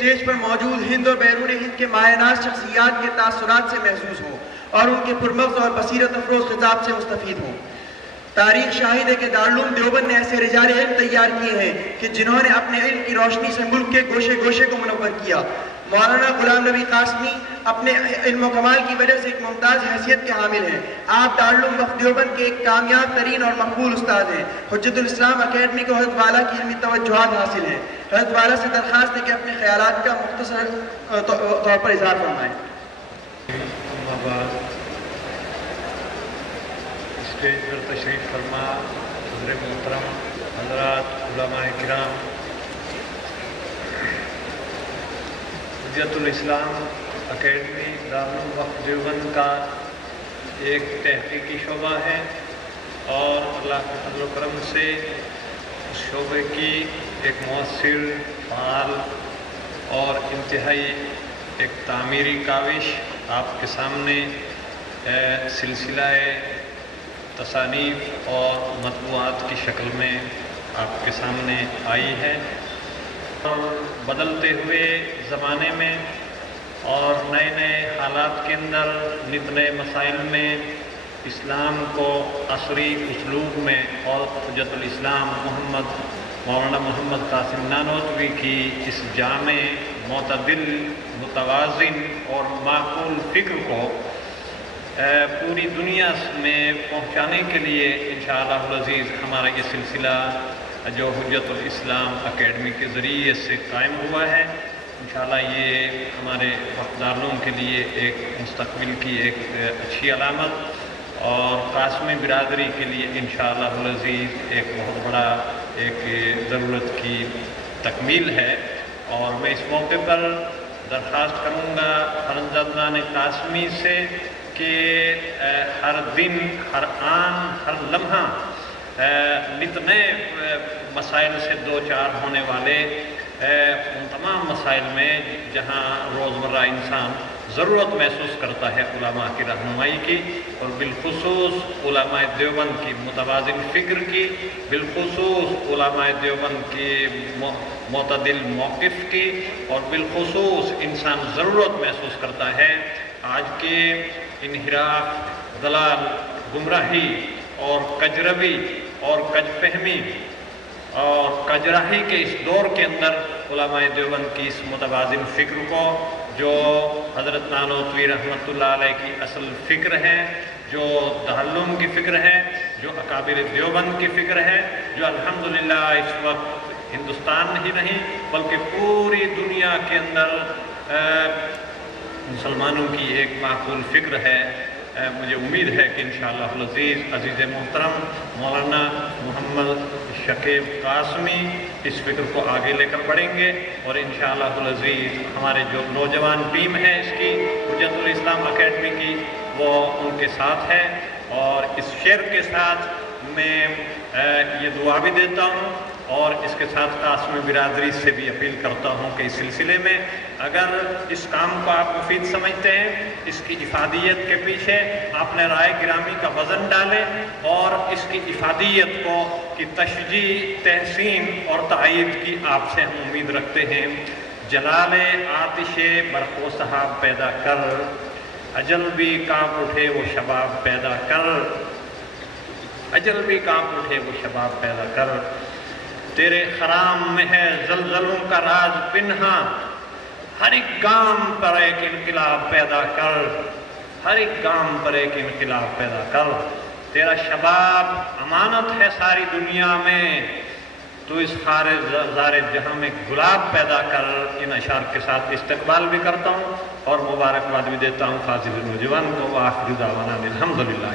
Stage پر موجود ہند اور بیرون ہند کے مایہ ناز شخصیات کے تاثرات سے محظوظ ہوں اور ان کے پرمغز اور بصیرت افروز خطاب سے مستفید ہوں۔ تاریخ شاہد ہے کہ دارالعلوم دیوبند نے ایسے رجال علم تیار کیے ہیں کہ جنہوں نے اپنے علم کی روشنی سے ملک کے گوشے گوشے کو منور کیا۔ مولانا غلام نبی قاسمی اپنے علم و کمال کی وجہ سے ایک ممتاز حیثیت کے حامل ہیں۔ آپ دارالعلوم وقف دیوبند کے ایک کامیاب ترین اور مقبول استاد ہیں۔ حجت الاسلام اکیڈمی کو حضرت والا کی علمی توجہات حاصل ہیں۔ حضرت والا سے درخواست ہے کہ اپنے خیالات کا مختصر طور پر اظہار فرمائیں۔ اسٹیج پر تشریف فرما حضرت محترم حضرات علماء کرام، حجت الاسلام اکیڈمی دارالعلوم وقف دیوبند کا ایک تحقیقی شعبہ ہے اور اللہ کے فضل و کرم سے اس شعبے کی ایک مؤثر، فعال اور انتہائی ایک تعمیری کاوش آپ کے سامنے سلسلہ تصانیف اور مطبوعات کی شکل میں آپ کے سامنے آئی ہے۔ بدلتے ہوئے زمانے میں اور نئے نئے حالات کے اندر نت نئے مسائل میں اسلام کو عصری اسلوب میں اور حجت الاسلام مولانا محمد قاسم نانوتوی کی اس جامع، معتدل، متوازن اور معقول فکر کو پوری دنیا میں پہنچانے کے لیے انشاءاللہ العزیز ہمارا یہ سلسلہ جو حجت الاسلام اکیڈمی کے ذریعے سے قائم ہوا ہے، انشاءاللہ یہ ہمارے وقف دارالعلوم کے لیے ایک مستقبل کی ایک اچھی علامت اور قاسمی برادری کے لیے انشاءاللہ العزیز ایک بہت بڑا ایک ضرورت کی تکمیل ہے۔ اور میں اس موقع پر درخواست کروں گا فرزندان قاسمی سے کہ ہر دن، ہر آن، ہر لمحہ نت نئے مسائل سے دو چار ہونے والے ان تمام مسائل میں جہاں روزمرہ انسان ضرورت محسوس کرتا ہے علماء کی رہنمائی کی، اور بالخصوص علماء دیوبند کی متوازن فکر کی، بالخصوص علماء دیوبند کی معتدل موقف کی، اور بالخصوص انسان ضرورت محسوس کرتا ہے آج کے انحراف، ضلال، گمراہی اور کجروی اور کج فہمی اور کجراہی کے اس دور کے اندر علماء دیوبند کی اس متوازن فکر کو، جو حضرت نانوتوی رحمۃ اللہ علیہ کی اصل فکر ہے، جو دارالعلوم کی فکر ہے، جو اکابر دیوبند کی فکر ہے، جو الحمدللہ اس وقت ہندوستان ہی نہیں بلکہ پوری دنیا کے اندر مسلمانوں کی ایک معقول فکر ہے، مجھے امید ہے کہ انشاءاللہ العزیز عزیز محترم مولانا محمد شکیب قاسمی اس فکر کو آگے لے کر بڑھیں گے، اور انشاءاللہ العزیز ہمارے جو نوجوان ٹیم ہے اس کی حجت الاسلام اکیڈمی کی، وہ ان کے ساتھ ہے۔ اور اس شعر کے ساتھ میں یہ دعا بھی دیتا ہوں اور اس کے ساتھ قاسمی برادری سے بھی اپیل کرتا ہوں کہ اس سلسلے میں اگر اس کام کو آپ مفید سمجھتے ہیں، اس کی افادیت کے پیچھے آپ نے رائے گرامی کا وزن ڈالے اور اس کی افادیت کو کی تشجیع، تحسین اور تائید کی آپ سے ہم امید رکھتے ہیں۔ جلال آتش برق و سحاب پیدا کر، اجل بھی کانپ اٹھے وہ شباب پیدا کر، اجل بھی کانپ اٹھے وہ شباب پیدا کر، تیرے خرام میں ہے زلزلوں کا راز پنہاں، ہر ایک گام پر ایک انقلاب پیدا کر، ہر ایک گام پر ایک انقلاب پیدا کر، تیرا شباب امانت ہے ساری دنیا میں، تو اس زار جہاں میں گلاب پیدا کر۔ ان اشعار کے ساتھ استقبال بھی کرتا ہوں اور مبارکباد بھی دیتا ہوں فاضل نوجوان کو۔ وآخر دعوانا الحمدللہ۔